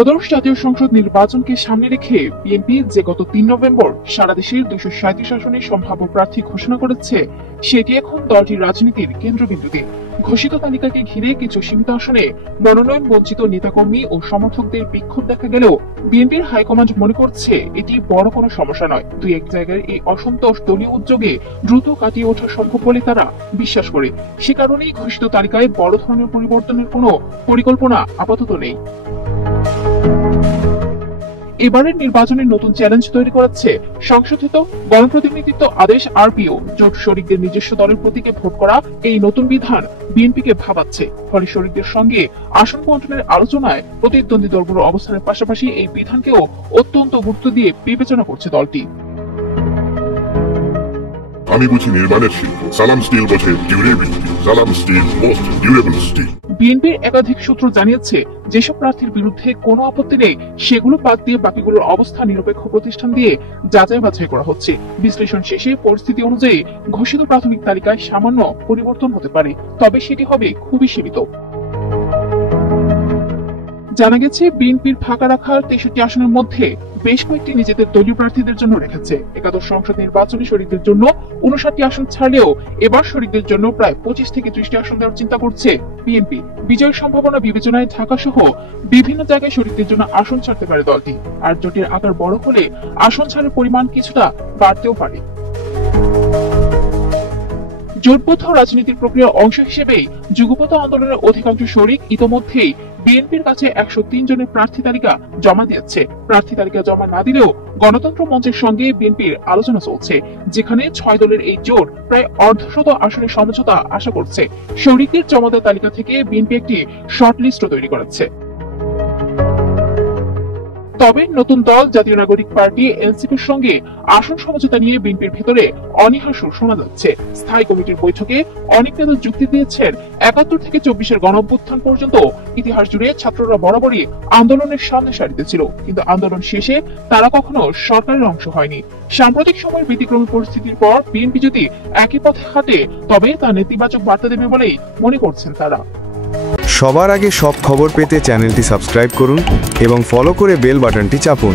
ত্রয়োদশ জাতীয় সংসদ নির্বাচনকে সামনে রেখে বিএনপি যে গত ৩ নভেম্বর সারা দেশের ২৩৭ আসনে সম্ভাব্য প্রার্থী ঘোষণা করেছে, সেটি এখন দলটির রাজনীতির কেন্দ্রবিন্দুতে। ঘোষিত তালিকাকে ঘিরে কিছু সীমিত আসনে মনোনয়ন বঞ্চিত নেতাকর্মী ও সমর্থকদের বিক্ষোভ দেখা গেলেও বিএনপির হাইকমান্ড মনে করছে এটি বড় কোনো সমস্যা নয়। দুই এক জায়গায় এই অসন্তোষ দলীয় উদ্যোগে দ্রুত কাটিয়ে ওঠা সম্ভব বলে তারা বিশ্বাস করে। সে কারণেই ঘোষিত তালিকায় বড় ধরনের পরিবর্তনের কোনো পরিকল্পনা আপাতত নেই। এবারের নির্বাচনের নতুন চ্যালেঞ্জ তৈরি করেছে সংশোধিত গণপ্রতিনিধিত্ব আদেশ আরপিও। জোট শরিকদের নিজস্ব দলের প্রতীকে ভোট করা এই নতুন বিধান বিএনপিকে ভাবাচ্ছে। ফলে শরিকদের সঙ্গে আসন বন্টনের আলোচনায় প্রতিদ্বন্দ্বী দলগুলোর অবস্থানের পাশাপাশি এই বিধানকেও অত্যন্ত গুরুত্ব দিয়ে বিবেচনা করছে দলটি। আমি বুঝি নির্মাণের শিল্প, সালাম স্টিল বোঝে ডিউরেবিলিটি, সালাম স্টিল মোস্ট ডিউরেবল স্টিল। বিএনপির একাধিক সূত্র জানিয়েছে, যেসব প্রার্থীর বিরুদ্ধে কোনো আপত্তি নেই সেগুলো বাদ দিয়ে বাকিগুলোর অবস্থা নিরপেক্ষ প্রতিষ্ঠান দিয়ে যাচাই বাছাই করা হচ্ছে। বিশ্লেষণ শেষে পরিস্থিতি অনুযায়ী ঘোষিত প্রাথমিক তালিকায় সামান্য পরিবর্তন হতে পারে, তবে সেটি হবে খুবই সীমিত। জানা গেছে, বিএনপির ফাঁকা রাখা ৬৩ আসনের মধ্যে বেশ কয়েকটি নিজেদের দলীয় প্রার্থীদের জন্য রেখেছে। একাদশ সংসদ নির্বাচনে শরিকদের জন্য ৫৯টি আসন ছাড়লেও এবার শরিকদের জন্য প্রায় ২৫ থেকে ৩০টি আসন দেওয়ার চিন্তা করছে বিএনপি। বিজয়ের সম্ভাবনা বিবেচনায় ঢাকা সহ বিভিন্ন জায়গায় শরিকদের জন্য আসন ছাড়তে পারে দলটি। আর জোটের আকার বড় হলে আসন ছাড়ের পরিমাণ কিছুটা বাড়তেও পারে। জোটবদ্ধ রাজনীতির প্রক্রিয়ার অংশ হিসেবেই যুগপৎ আন্দোলনের অধিকাংশ শরিক ইতোমধ্যেই বিএনপির কাছে ১০৩ জনের প্রার্থী তালিকা জমা দিয়েছে। প্রার্থী তালিকা জমা না দিলেও গণতন্ত্র মঞ্চের সঙ্গে বিএনপির আলোচনা চলছে, যেখানে ৬ দলের এই জোট প্রায় অর্ধশত আসনের সমঝোতা আশা করছে। শরিকদের জমা দেওয়া তালিকা থেকে বিএনপি একটি শর্ট লিস্টও তৈরি করেছে। তবে নতুন দল জাতীয় নাগরিক পার্টি এনসিপির সঙ্গে আসন সমঝোতা নিয়ে বিএনপির ভেতরে অনীহা সুর শোনা যাচ্ছে। স্থায়ী কমিটির বৈঠকে অনেক নেতা যুক্তি দিয়েছেন, ৭১ থেকে ২৪-এর গণঅভ্যুত্থান পর্যন্ত ইতিহাস জুড়ে ছাত্ররা বরাবরই আন্দোলনের সামনে সারিতে ছিল, কিন্তু আন্দোলন শেষে তারা কখনো সরকারের অংশ হয়নি। সাম্প্রতিক সময়ের ব্যতিক্রমী পরিস্থিতির পর বিএনপি যদি একই পথে হাঁটে তবে তা নেতিবাচক বার্তা দেবে বলেই মনে করছেন তারা। সবার আগে সব খবর পেতে চ্যানেলটি সাবস্ক্রাইব করুন এবং ফলো করে বেল বাটনটি চাপুন।